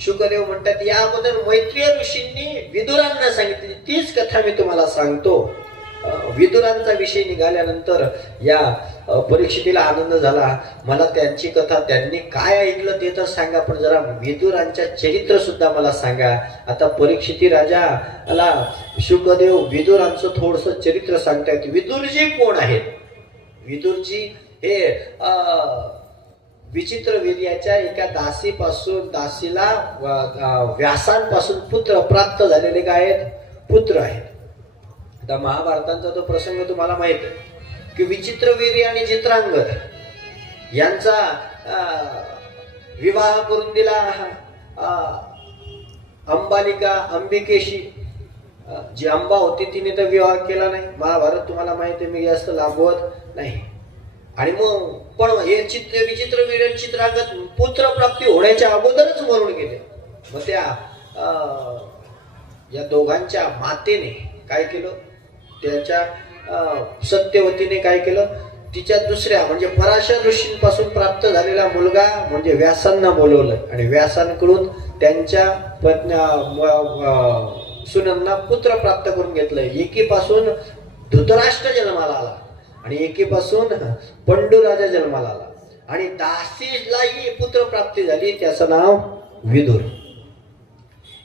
शुकदेव म्हणतात या अगोदर मैत्रेय ऋषींनी विदुरांना सांगितली तीच कथा मी तुम्हाला सांगतो. विदुरांचा विषय निघाल्यानंतर या परीक्षितीला आनंद झाला. मला त्यांची कथा त्यांनी काय ऐकलं ते तर सांगा, पण जरा विदुरांच्या चरित्र सुद्धा मला सांगा. आता परीक्षिती राजाला शुकदेव विदुरांचं थोडस चरित्र सांगतायत. विदुरजी कोण आहेत? विदुरजी हे विचित्र वीर्याच्या एका दासीला व्यासांपासून पुत्र प्राप्त झालेले काय आहेत? पुत्र आहेत. आता महाभारतांचा तो प्रसंग तुम्हाला माहित आहे की विचित्र वीर्य आणि चित्रांगद यांचा विवाह करून दिला अंबिकेशी. जी अंबा होती तिने तर विवाह केला नाही. महाभारत तुम्हाला माहिती आहे, मी जास्त लाभवत नाही. आणि मग पण हे विचित्र वीर्य चित्रांगद पुत्र प्राप्ती होण्याच्या अगोदरच मरून गेले. मग त्या या दोघांच्या मातेने काय केलं? त्याच्या सत्यवतीने काय केलं? तिच्या दुसऱ्या म्हणजे पराशर ऋषींपासून प्राप्त झालेला मुलगा म्हणजे व्यासांना बोलवलं आणि व्यासांकडून त्यांच्या सुनांना पुत्र प्राप्त करून घेतलं. एकीपासून धृतराष्ट्र जन्माला आला आणि एकीपासून पंडुराजा जन्माला आला आणि दासीलाही पुत्र प्राप्ती झाली. त्याचं नाव विदुर.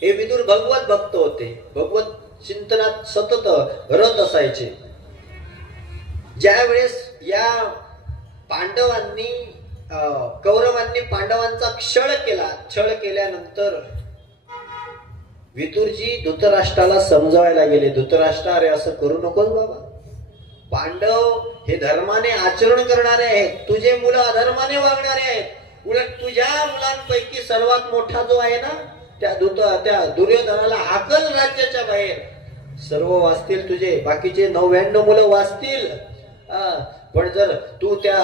हे विदुर भगवत भक्त होते. भगवत चिंतनात सतत रत असायचे. ज्या वेळेस या कौरवांनी पांडवांचा छळ केल्यानंतर विदुरजी धृतराष्ट्राला समजावायला गेले. धृतराष्ट्र, अरे असं करू नकोस बाबा. पांडव हे धर्माने आचरण करणारे आहेत, तुझे मुलं अधर्माने वागणारे आहेत. उलट तुझ्या मुलांपैकी सर्वात मोठा जो आहे ना त्या दुर्योधनाला हाकल राज्याच्या बाहेर. सर्व वाचतील तुझे, बाकीचे 99 मुलं वाचतील. पण जर तू त्या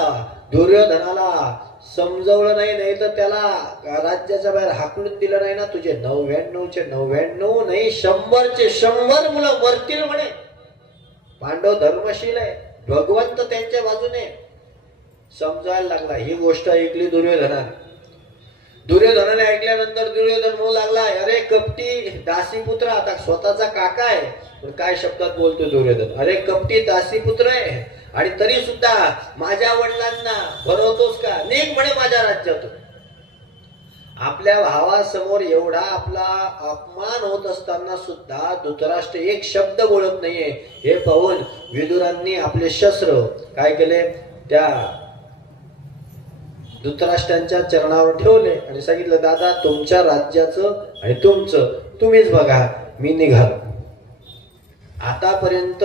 दुर्योधनाला समजवलं नाही तर त्याला राज्याच्या बाहेर हाकलून दिलं नाही ना, तुझे 99चे 99 नाही 100चे 100 मुलं मरतील म्हणे. पांडव धर्मशील आहे, भगवंत त्यांच्या बाजूने. समजायला लागला. ही गोष्ट ऐकली दुर्योधनाने ऐकल्यानंतर दुर्योधन म्हणू लागला, अरे कपटी दासीपुत्र. आता स्वतःचा काका आहे पण काय शब्दात बोलतो दुर्योधन, अरे कपटी दासीपुत्र आहे आणि तरी सुद्धा माझ्या वडिलांना भरवतोस का? निघ म्हणे माझ्या राज्यातून. आपल्या भावासमोर एवढा आपला अपमान होत असताना सुद्धा धृतराष्ट्र एक शब्द बोलत नाहीये. हे पाहून विदुरांनी आपले शस्त्र काय केले? त्या धृतराष्ट्रांच्या चरणावर ठेवले आणि सांगितलं, दादा तुमच्या राज्याचं आणि तुमचं तुम्हीच बघा, मी निघालो. आतापर्यंत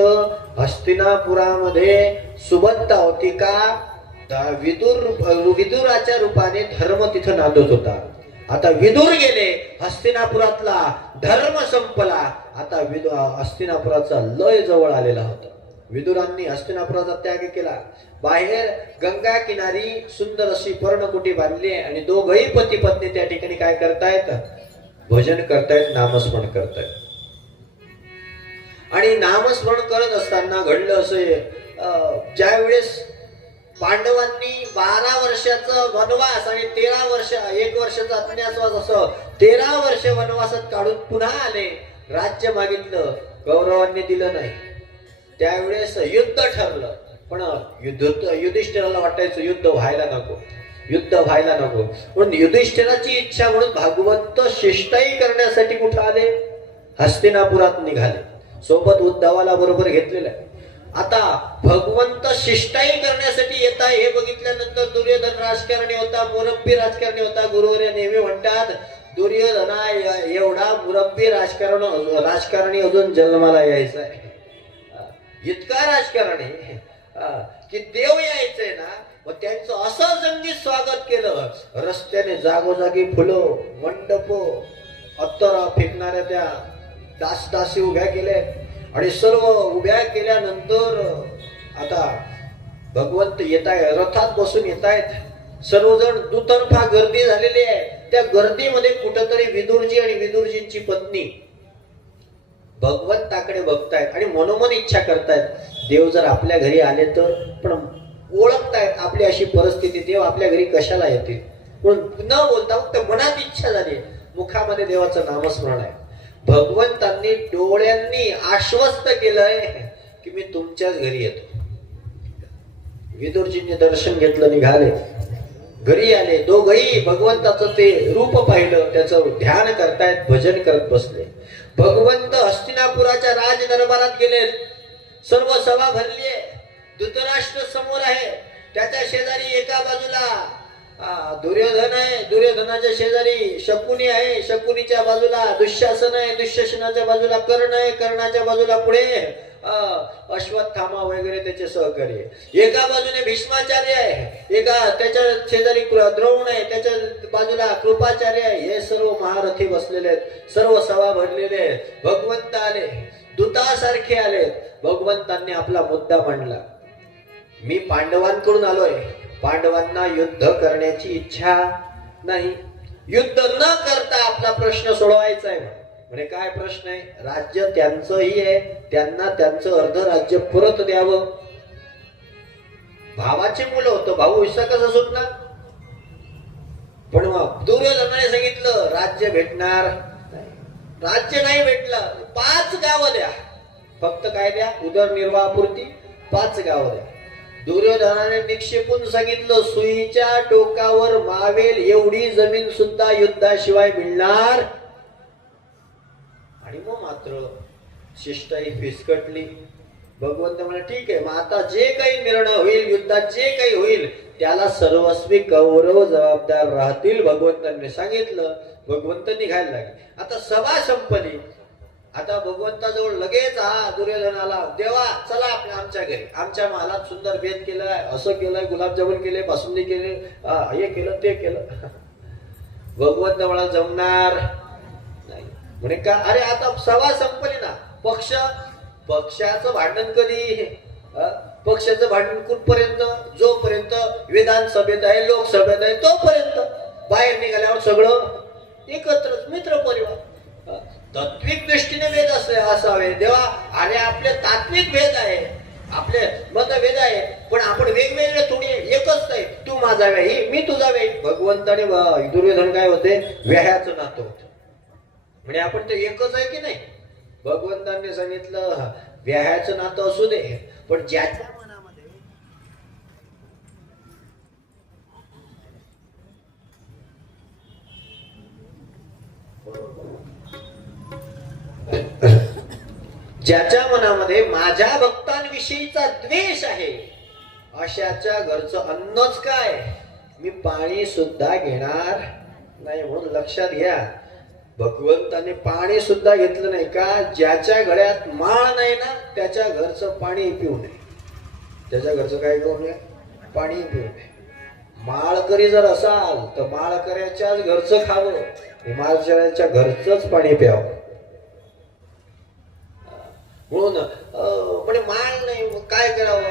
हस्तिनापुरामध्ये सुबत्ता होती का? विदुराच्या रूपाने धर्म तिथं नांदत होता. आता विदुर गेले, हस्तिनापुरातला धर्म संपला. आता हस्तिनापुराचा लय जवळ आलेला होता. विदुरांनी हस्तिनापुराचा त्याग केला. बाहेर गंगा किनारी सुंदर अशी पर्णकुटी बांधली आणि दोघही पती पत्नी त्या ठिकाणी काय करतायत? भजन करतायत, नामस्मरण करतायत. आणि नामस्मरण करत असताना घडलं असं, ज्या वेळेस पांडवांनी 12 वर्षाचा वनवास आणि 1 वर्षाचा अज्ञातवास असं 13 वर्ष वनवासात काढून पुन्हा आले. राज्य मागितलं, कौरवांनी दिलं नाही. त्यावेळेस युद्ध ठरलं. पण युधिष्ठिराला वाटायचं युद्ध व्हायला नको. म्हणून युधिष्ठिराची इच्छा म्हणून भागवंत शिष्टाई करण्यासाठी कुठं आले? हस्तिनापुरात निघाले. सोबत उद्धवाला बरोबर घेतलेलं आहे. आता भगवंत शिष्टाई करण्यासाठी येत आहे हे बघितल्यानंतर दुर्योधन राजकारणी होता, मुरब्बी राजकारणी होता. गुरुवर्य नेहमी म्हणतात दुर्योधना एवढा मुरब्बी राजकारणी अजून जन्माला यायचा आहे. इतका राजकारणी की देव यायचंय ना. व त्यांचं असं जंगी स्वागत केलं. रस्त्याने जागोजागी फुलं, मंडप, अत्तरा फेकणाऱ्या त्या दासी उभ्या केल्या आणि सर्व उभ्या केल्यानंतर आता भगवंत येत आहे, रथात बसून येत आहेत. सर्वजण दुतर्फा गर्दी झालेली आहे. त्या गर्दीमध्ये कुठंतरी विदुरजी आणि विदुरजींची पत्नी भगवंताकडे बघतायत आणि मनोमन इच्छा करतायत, देव जर आपल्या घरी आले तर. पण ओळखतायत आपली अशी परिस्थिती, देव आपल्या घरी कशाला येतील. पण न बोलता फक्त मनात इच्छा झाली, मुखामध्ये देवाचं नामस्मरण आहे. भगवंतांनी डोळ्यांनी आश्वस्त केलंय की मी तुमच्याच घरी येतो. विदुरजींनी दर्शन घेतलं, निघाले, घरी आले. दोघही भगवंताचं ते रूप पाहिलं, त्याचं ध्यान करतायत, भजन करत बसले. भगवंत हस्तिनापुराच्या राज दरबारात गेले. सर्व सभा भरली आहे. धृतराष्ट्र समोर आहे, त्याच्या शेजारी एका बाजूला दुर्योधन आहे, दुर्योधनाच्या शेजारी शकुनी आहे, शकुनीच्या बाजूला दुःशासन आहे, दुःशासनाच्या बाजूला कर्ण आहे, कर्णाच्या बाजूला पुढे अश्वत्थामा वगैरे त्याचे सहकारी. एका बाजूने भीष्माचार्य आहे, एका त्याच्या शेजारी द्रोण आहे, त्याच्या बाजूला कृपाचार्य आहे. हे सर्व महारथी बसलेले आहेत, सर्व सभा भरलेले आहेत. भगवंत आले, दूतासारखे आले. भगवंतांनी आपला मुद्दा मांडला. मी पांडवांकडून आलोय, पांडवांना युद्ध करण्याची इच्छा नाही, युद्ध न करता आपला प्रश्न सोडवायचा आहे. म्हणजे काय प्रश्न आहे? राज्य त्यांचंही आहे, त्यांना त्यांचं अर्ध राज्य परत द्यावं. भावाचे मुलं होतं, भाऊ हिस्सा कसा सुटणार? पण मग दुर्योधनाने सांगितलं राज्य भेटणार नाही. राज्य नाही भेटलं, 5 गावं द्या, फक्त काय द्या? उदरनिर्वाहापुरती 5 गावं द्या. दुर्योधनाने निक्षेपून सांगितलं सुईच्या टोकावर मावेल एवढी जमीन सुद्धा युद्धाशिवाय मिळणार. आणि मग मात्र शिष्टाई फिसकटली. भगवंत म्हणे ठीक आहे, मग आता जे काही निर्णय होईल, युद्धात जे काही होईल त्याला सर्वस्वी कौरव जबाबदार राहतील. भगवंतांनी सांगितलं. भगवंत निघायला लागले. आता सभा संपली. आता भगवंताजवळ लगेच दुर्योधनाला, देवा चला आमच्या घरी, आमच्या महालात सुंदर भेद केलाय, असं केलंय, गुलाबजामुन केले, बासुंदी केले, हे केलं ते केलं. भगवंत मला जमणार नाही म्हणे का? अरे आता सभा संपली ना. पक्षाचं भांडण कधी? पक्षाचं भांडण कुठपर्यंत? जोपर्यंत विधानसभेत आहे, लोकसभेत आहे तोपर्यंत. बाहेर निघाल्यावर सगळं एकत्रच, मित्र परिवार. तात्विक दृष्टीने भेद असावे देवा. अरे आपले तात्विक भेद आहे, आपले मतभेद आहे, पण आपण वेगवेगळे थोडी एकच नाही. तू माझा व्याही, मी तुझा व्याही. भगवंताने दुर्योधन काय होते? व्याह्याचं नातं होतं. म्हणजे आपण ते एकच आहे की नाही? भगवंतांनी सांगितलं व्याह्याचं नातं असू दे, पण ज्याच्या मनामध्ये ज्याच्या मनामध्ये माझ्या भक्तांविषयीचा द्वेष आहे, अशाच्या घरचं अन्नच काय, मी पाणी सुद्धा घेणार नाही. म्हणून लक्षात घ्या, भगवंताने पाणी सुद्धा घेतलं नाही का? ज्याच्या गळ्यात माळ नाही ना, त्याच्या घरचं पाणी पिऊ नये. त्याच्या घरचं काय पिऊ नये? पाणी पिऊ नये. माळकरी जर असाल तर माळकऱ्याच्याच घरचं खावं, माळकऱ्याच्या घरचंच पाणी प्यावं. म्हणून म्हणजे माळ नाही, काय करावं?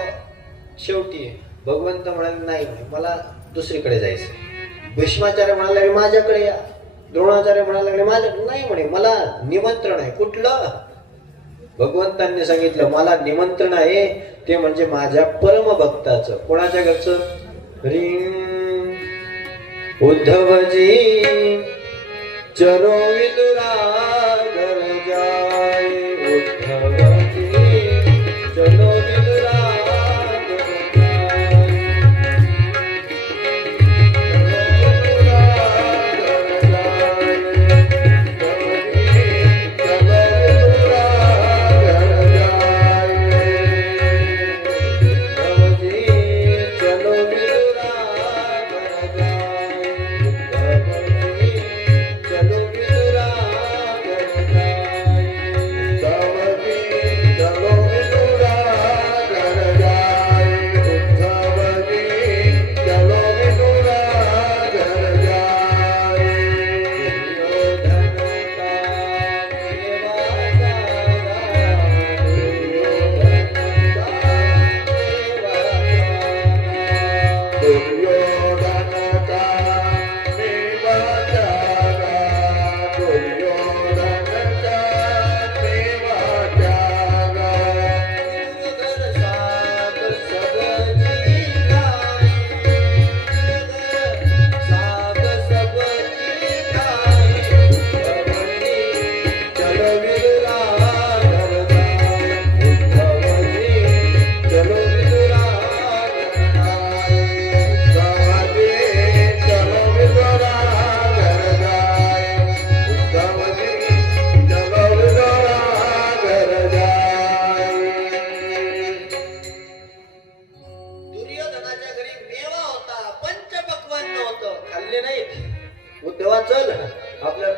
शेवटी भगवंत म्हणाले नाही, मला दुसरीकडे जायचं. भीष्माचार्य म्हणाले माझ्याकडे या. द्रोणाचार्य म्हणाले माझ्याकडे नाही. म्हणे मला निमंत्रण आहे. कुठलं? भगवंतांनी सांगितलं मला निमंत्रण आहे, ते म्हणजे माझ्या परम भक्ताचं. कोणाच्या घरचं? उद्धवजी चलो विदुरा घर जाय. उद्धवजी चलो विदुरा घर जाय. चलो विदुरा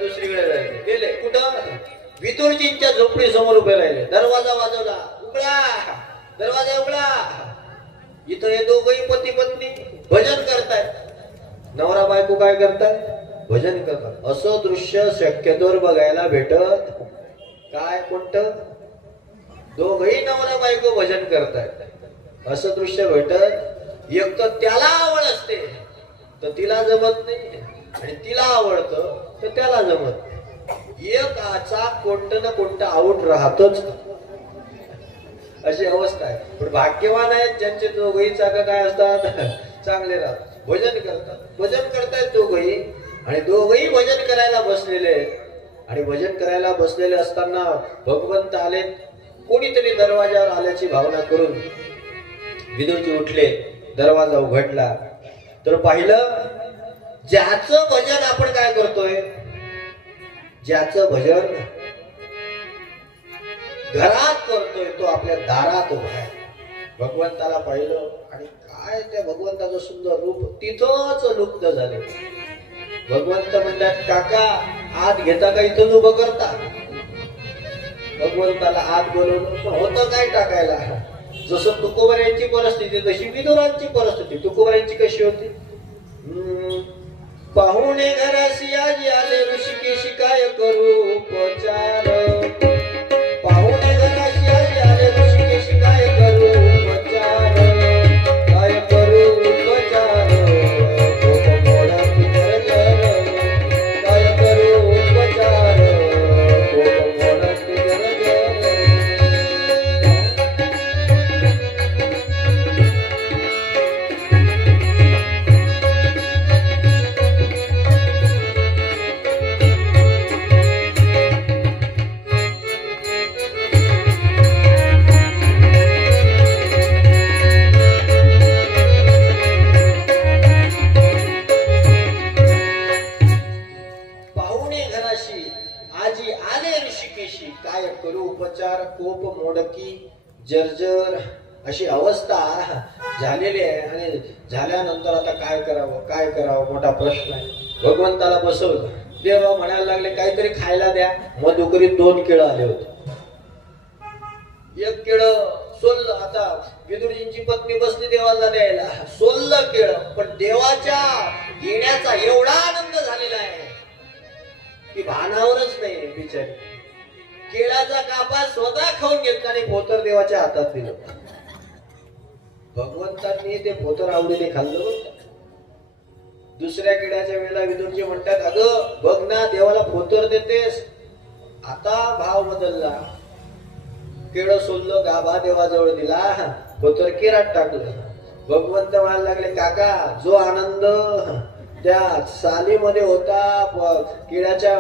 दुसरीकडे राहिले गेले कुठं विदुरजींच्या झोपडी समोर उभे राहिले दरवाजा वाजवला उघडा दरवाजा उघडा इथं हे दोघही पती पत्नी भजन करतायत नवरा बायको काय करताय भजन करतात असं दृश्य शक्यतोवर बघायला भेटत काय कोणतं दोघही नवरा बायको भजन करतायत असं दृश्य भेटत एक तर त्याला आवड असते तर तिला जमत नाही आणि तिला आवडतं तर त्याला जमत नाही एक आचा कोणतं ना कोणतं आऊट राहतच अशी अवस्था आहे पण भाग्यवान आहेत ज्यांचे दोघही चाक काय असतात चांगले राहतात भजन करतायत दोघही आणि दोघही भजन करायला बसलेले आणि भजन करायला बसलेले असताना भगवंत आले कोणीतरी दरवाजावर आल्याची भावना करून विदुरजी उठले दरवाजा उघडला तर पाहिलं ज्याचं भजन आपण काय करतोय ज्याचं भजन घरात करतोय तो आपल्या दारात उभा आहे भगवंताला पाहिलं आणि काय त्या भगवंताचं सुंदर रूप तिथंच लुप्त झाले भगवंत म्हणतात काका आत घेता का इथं उभं करता भगवंताला आत बोलवलं होतं काय टाकायला जसं तुकोबारायांची परिस्थिती तशी विदुरांची परिस्थिती तुकोबारायांची कशी होती पाहुणे घराशी आजी आले ऋषिकेशी काय करू उपचार पाहुणे घराशी आजी आले ऋषिकेशी काय करू उपचार काय करू उपचार काय करू उपचार कोप मोडकी जर्जर अशी अवस्था झालेली आहे आणि झाल्यानंतर आता काय करावं मोठा प्रश्न आहे भगवंताला बसवलं देवा म्हणायला लागले काहीतरी खायला द्या मधुकरीत 2 केळं आले होते एक केळं सोललं आता विदुरजींची पत्नी बसली देवाला द्यायला सोललं केळं पण देवाच्या येण्याचा एवढा आनंद झालेला आहे की भानावरच नाही बिचारी केळाचा कापा स्वतः खाऊन घेतला आणि पोतर देवाच्या हातात दिलं भगवंतांनी ते पोतर आवडीने खाल्लं दुसऱ्या केळ्याच्या वेळेला विदुरजी म्हणतात अगं बघ ना देवाला पोतर देतेस आता भाव बदलला केळं सोडलं गाभा देवाजवळ दिला पोतर केरात टाकलं भगवंत म्हणायला लागले काका जो आनंद त्या सालीमध्ये होता केळ्याच्या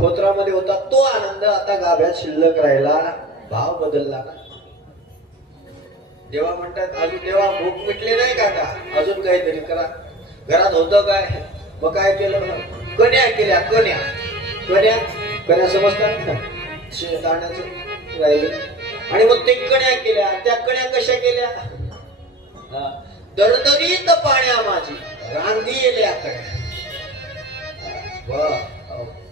फोतरामध्ये होता तो आनंद आता गाभ्यात शिल्लक राहिला भाव बदलला ना देवा म्हणतात अजून देवा भूक मिटली नाही काका अजून काहीतरी करा घरात होतं काय मग काय केलं कन्या केल्या कन्या समजतात दाण्याचं राहिले आणि मग ते कण्या केल्या त्या कण्या कशा केल्या दरदरीत पाण्या माझी रांधील्या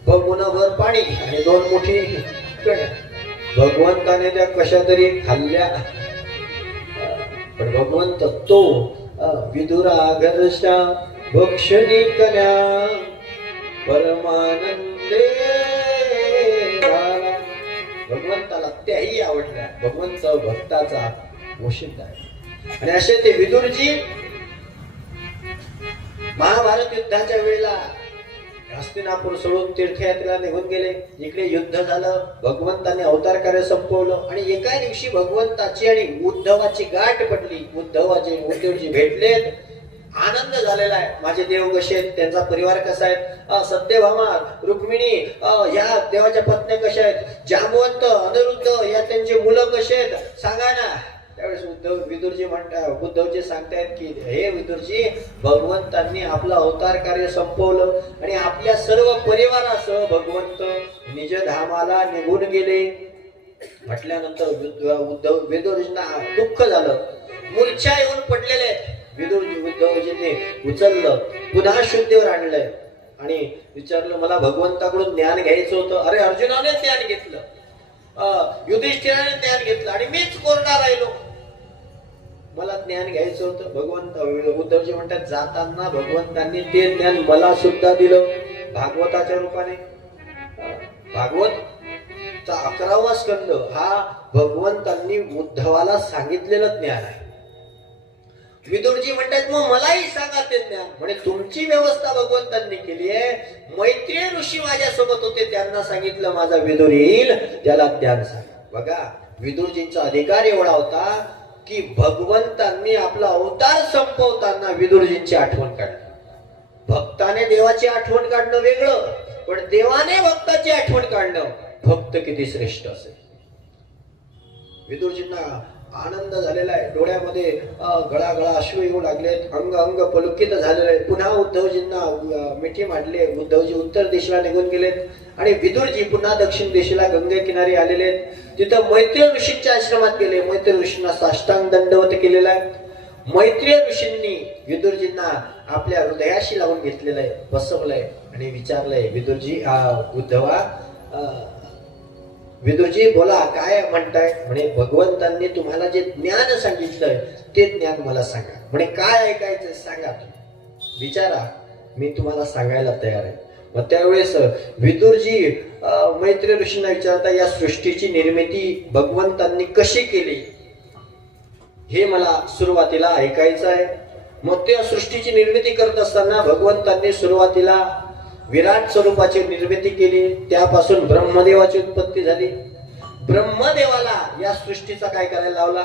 भर पाणी आणि 2 मोठी कण्या भगवंताने त्या कशा तरी खाल्ल्या पण भगवंत तो विदुरा घरशा भक्षणी कन्या परमानंदे भगवंताला त्याही आवडल्या भगवंत भक्ताचा वशिंद आहे आणि असे ते विदुरजी महाभारत युद्धाच्या वेळेला हस्तिनापूर सोडून तीर्थयात्रेला निघून गेले इकडे युद्ध झालं भगवंताने अवतार कार्य संपवलं आणि एका दिवशी भगवंताची आणि उद्धवाची गाठ पडली उद्धवजी भेटलेत आनंद झालेला आहे माझे देव कसे आहेत त्यांचा परिवार कसा आहे सत्यभामा रुक्मिणी या देवाच्या पत्नी कशा आहेत जांबवंत अनिरुद्ध या त्यांची मुलं कशी आहेत सांगा ना त्यावेळेस उद्धवजी सांगतायत की हे विदुरजी भगवंतांनी आपलं अवतार कार्य संपवलं आणि आपल्या सर्व परिवारासह भगवंत निजधामाला निघून गेले म्हटल्यानंतर विदुरजींना दुःख झालं मूर्छा येऊन पडलेले उद्धवजींनी उचललं पुन्हा शुद्धीवर आणलंय आणि विचारलं मला भगवंताकडून ज्ञान घ्यायचं होतं. अरे अर्जुनाने ज्ञान घेतलं, युधिष्ठिराने ज्ञान घेतलं आणि मीच कोरडा राहिलो. मला ज्ञान घ्यायचं होतं. भगवंत उद्धवजी म्हणतात जाताना भगवंतांनी ते ज्ञान मला सुद्धा दिलं भागवताच्या रूपाने. भागवत 11वा स्कंद हा भगवंतांनी उद्धवाला सांगितलेलं ज्ञान आहे. विदुरजी म्हणतात मग मलाही सांगा ते ज्ञान. म्हणजे तुमची व्यवस्था भगवंतांनी केली आहे. मैत्रेय ऋषी माझ्यासोबत होते, त्यांना सांगितलं माझा विदुर येईल त्याला ज्ञान सांगा. बघा विदुरजींचा अधिकार एवढा होता की भगवंतांनी आपला अवतार संपवताना विदुरजींची आठवण काढली. भक्ताने देवाची आठवण काढणं वेगळं, पण देवाने भक्ताची आठवण काढणं भक्त किती श्रेष्ठ असेल. विदुरजींना आनंद झालेला आहे, डोळ्यामध्ये गळा अश्रू येऊ लागलेत, अंग अंग पुलकित झालेलं आहे. पुन्हा उद्धवजींना मिठी मांडले. उद्धवजी उत्तर दिशेला निघून गेलेत आणि विदुरजी पुन्हा दक्षिण दिशेला गंगे किनारी आलेले आहेत. तिथं मैत्रेय ऋषींच्या आश्रमात गेले. मैत्रेय ऋषींना साष्टांग दंडवत केलेला आहे. मैत्रेय ऋषींनी विदुरजींना आपल्या हृदयाशी लावून घेतलेलं आहे, बसवलंय आणि विचारलंय विदुरजी उद्धवा विदुरजी बोला काय म्हणताय. म्हणे भगवंतांनी तुम्हाला जे ज्ञान सांगितलंय ते ज्ञान मला सांगा. म्हणे काय ऐकायचं सांगा, तुम्ही विचारा, मी तुम्हाला सांगायला तयार आहे. मग त्यावेळेस विदुरजी मैत्रेय ऋषींना विचारता या सृष्टीची निर्मिती भगवंतांनी कशी केली हे मला सुरुवातीला ऐकायचं आहे. मग त्या सृष्टीची निर्मिती करत असताना भगवंतांनी सुरुवातीला विराट स्वरूपाची निर्मिती केली. त्यापासून ब्रह्मदेवाची उत्पत्ती झाली. ब्रह्मदेवाला या सृष्टीचा काय करायला लावला.